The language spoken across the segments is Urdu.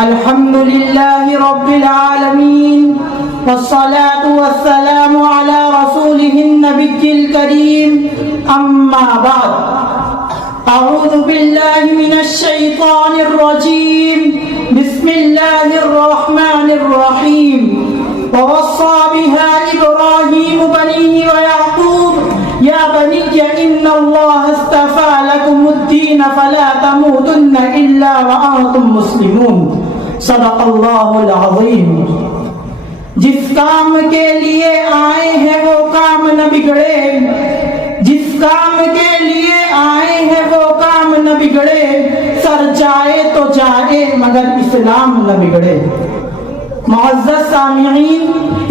الحمدللہ رب العالمین والصلاة والسلام على رسولہ النبی الکریم اما بعد اعوذ باللہ من الشیطان الرجیم بسم اللہ الرحمن الرحیم ووصى بها إبراهيم بنيه ويعقوب يا بني إن الله اصطفى لكم الدين فلا تموتن إلا وأنتم مسلمون صدق اللہ العظیم. جس کام کے لیے آئے ہیں وہ کام نہ بگڑے، جس کام کے لیے آئے ہیں وہ کام نہ بگڑے، سر جائے تو جائے مگر اسلام نہ بگڑے. معزز سامعین،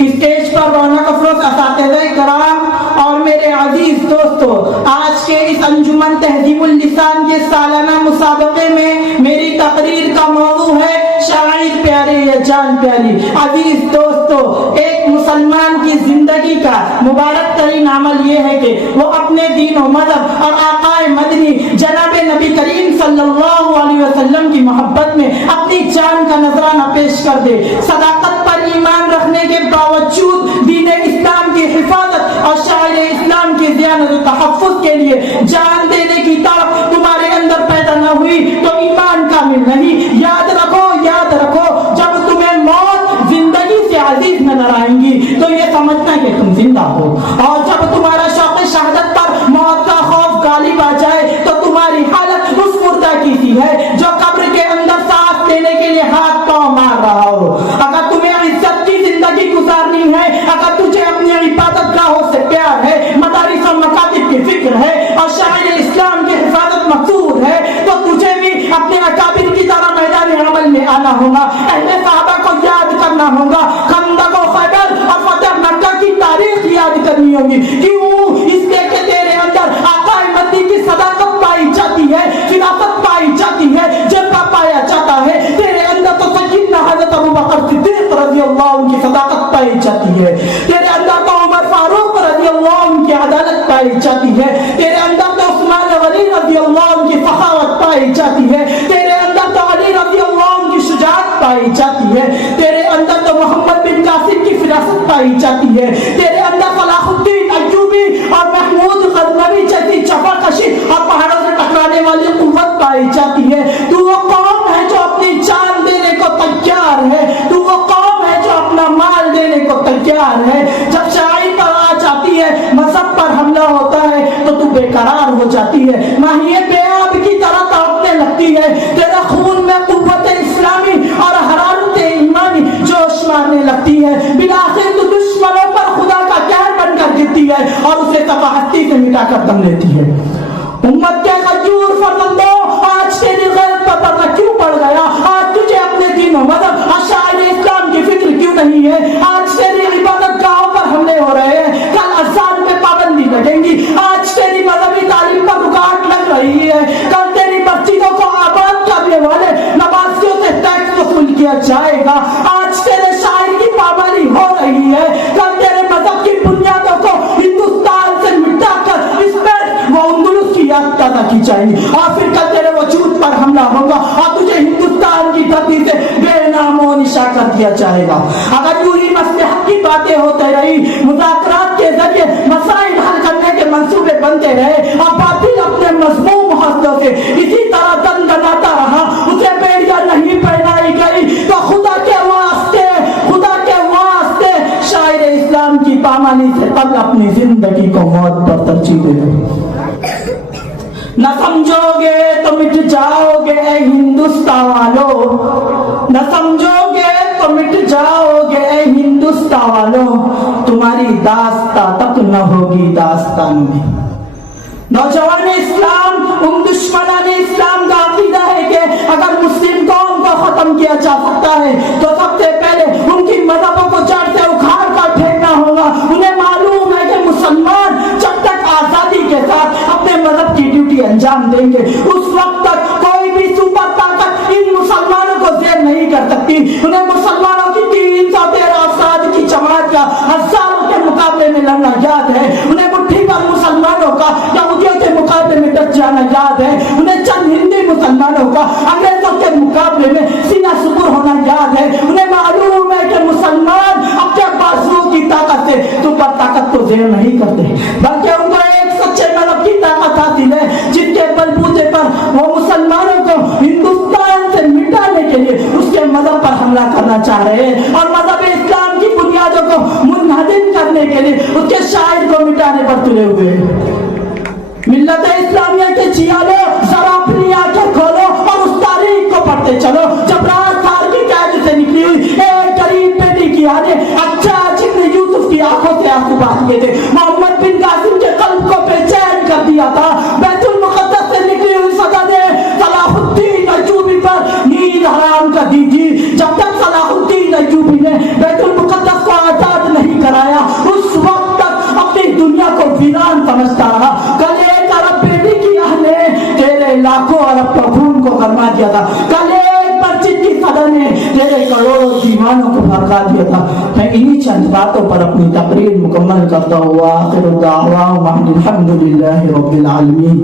اسٹیج پر رونق افروز اساتذہ کرام اور میرے عزیز دوستو، آج کے اس انجمن تہذیب اللسان کے سالانہ مسابقے میں میری تقریر کا موضوع ہے شاعر پیارے یا جان پیاری. عزیز دوستو، ایک مسلمان کی زندگی کا مبارک ترین عمل یہ ہے کہ وہ اپنے دین و مذہب اور آقا مدنی جناب نبی کریم صلی اللہ علیہ وسلم کی محبت میں اپنی جان کا نذرانہ پیش کر دے. صداقت پر ایمان رکھنے کے باوجود دین اسلام کی حفاظت اور شاعر اسلام کی زیانت و تحفظ کے لیے جان دینے کی طاقت تمہارے اندر پیدا نہ ہوئی تو ایمان کامل نہیں. یاد رکھو جب تمہیں موت زندگی سے عزیز نظر آئیں گی تو یہ سمجھنا کہ تم زندہ ہو، اور جب تمہارا شوق شہادت پر موت کا خوف غالب آ جائے تو تمہاری حالت اس مردہ کی سی ہے جو قبر کے اندر سانس لینے کے لیے ہاتھ پاؤں مار رہا ہو. اگر تمہیں عزت کی زندگی گزارنی ہے، اگر تجھے اپنی عبادت گاہوں سے پیار ہے، مدارس و مکاتب کی فکر ہے اور شاعر اسلام کی حفاظت مقصود ہے تو تجھے بھی اپنے اکابر کی طرح میدان عمل میں آنا ہوگا. اہل صحابہ کو یاد کرنا ہوگا، خندق و خیبر اور فتح مکہ کی تاریخ یاد کرنی ہوگی. کیوں؟ اس لیے کہ تیرے اندر آقا مدنی کی صداقت پائی جاتی ہے، خلافت پائی جاتی ہے، جذبہ پایا جاتا ہے. تیرے اندر تو سیدنا حضرت ابوبکر صدیق رضی اللہ عنہ کی صداقت پائی جاتی ہے. تیرے اندر تو عمر فاروق رضی اللہ عنہ کی عدالت پائی جاتی ہے. تیرے اندر تو عثمان غنی رضی اللہ عنہ کی سخاوت پائی جاتی ہے. تیرے اندر تو علی رضی اللہ عنہ کی شجاعت پائی جاتی ہے. تیرے اندر تو محمد بن قاسم کی فراست پائی جاتی ہے. تیرے اندر صلاح الدین ایوبی اور محمود غزنوی جیسی چپا کشی اور پہاڑوں سے ٹکرانے والی قوت پائی جاتی ہے. تو وہ قوم ہے جو اپنی جان دینے کو تیار ہے، تو وہ قوم ہے جو اپنا مال دینے کو تیار ہے. جب شاعری پر آ جاتی ہے، مذہب پر حملہ ہوتا ہے تو تو بے قرار ہو جاتی ہے، ماہی بے آب کی طرح تڑپنے لگتی ہے. تیرا خون میں قوت اسلامی اور حرارت ایمانی جوش مارنے لگتی ہے. بلاخر تو دشمنوں پر خدا کا قہر بن کر گرتی ہے اور اسے تباہتی سے مٹا کر دم لیتی ہے. امت کے غیور فرزندوں، آج تیری غیرت پر پردہ کیوں پڑ گیا؟ آج تجھے اپنے دین و مذہب اور شاعر اسلام کی فکر کیوں نہیں ہے؟ آج تیری عبادت گاہوں پر حملے ہو رہے ہیں، کل اذان پہ پابندی لگیں گی. آج تیری مذہبی تعلیم پر رکاوٹ لگ رہی ہے، کل تیری مسجدوں کو آباد کرنے والے نمازیوں سے ٹیکس وصول کیا جائے گا. آج تیرے شاعر کی پابندی ہو رہی ہے، کل تیرے مذہب کی بنیادوں کو ہندوستان سے مٹا کر اس پر وہ اندلس کی یاد تازہ کی جائے گی اور پھر کل تیرے وجود پر حملہ ہوگا اور تجھے ہندوستان کی دھرتی سے بے نام و نشاں کر دیا جائے گا. اگر یوں ہی مصلحت کی باتیں ہوتے رہی، مذاکرات کے ذریعے مسائل حل کرنے کے منصوبے بنتے رہے اور باطل اپنے مضموم حوصلوں سے اسی طرح دندناتا رہا، اسے بیڑیاں نہیں پہنائی گئی تو خدا کے واسطے شاعر اسلام کی پامانی سے قبل اپنی زندگی کو موت پر ترجیح دے دو. نہ سمجھو گے تو مٹ جاؤ گے اے ہندوستان والو، نہ سمجھو گے تو مٹ جاؤ گے اے ہندوستان والو، تمہاری داستان تک نہ ہوگی داستان میں. نوجوان اسلام، ان دشمنان اسلام کا عقیدہ ہے کہ اگر مسلم قوم کو ختم کیا جا سکتا ہے تو سب سے پہلے ان کی مذہبوں کو جڑ سے اکھاڑ کر پھینکنا ہوگا. انہیں معلوم ہے کہ مسلمان جب تک آزادی کے ساتھ اپنے مذہب کی ڈیوٹی انجام دیں گے اس وقت تک کوئی بھی سپر طاقت ان مسلمانوں کو زیر نہیں کر سکتی. انہیں مسلمانوں کی 313 افراد کی جماعت کا ہزاروں کے مقابلے میں لڑنا یاد ہے. انہیں مٹھی پر مسلمانوں کا یہودیوں کے مقابلے مسلمانوں کا انگریزوں کے مقابلے میں سینہ سپر ہونا یاد ہے. انہیں معلوم ہے کہ مسلمان اپنے بازو کی طاقت سے سپر طاقت کو زیر نہیں کرتے، بلکہ ان کو ایک سچے مذہب کی طاقت حاصل ہے جن کے بلبوتے پر وہ مسلمانوں کو ہندوستان سے مٹانے کے لیے اس کے مذہب پر حملہ کرنا چاہ رہے ہیں اور مذہب اسلام کی بنیادوں کو منہدم کرنے کے لیے اس کے شاعر کو مٹانے پر تلے ہوئے ہیں. ملت اسلامیہ کے چیالو ذرا اپنی آنکھیں کھولو اور اس تاریخ کو پڑھتے چلو جب راز تھار کی قید سے نکلی ہوئی ایک غریب بیٹی کی آنکھیں اچھا جن نے یوسف کی آنکھوں سے آنسو بہا دیے تھے، محمد بن قاسم کے قلب کو بے چین کر دیا تھا. بیت المقدس سے نکلی ہوئی صدا نے صلاح الدین ایوبی پر نیند حرام کر دی تھی. جب تک صلاح الدین ایوبی نے بیت المقدس کو آزاد نہیں کرایا اس وقت تک اپنی دنیا کو ویران سمجھتا رہا. کل ایک عرب بیٹی کی آہ نے تیرے لاکھوں عرب کا خون کو گرما دیا تھا. کل ایک مسجد کی صدا نے تیرے کروڑوں دیوانوں کو بھڑکا دیا تھا. میں انہی چند باتوں پر اپنی تقریر مکمل کرتا ہوا. آخر دعواہم الحمد للہ رب العالمین.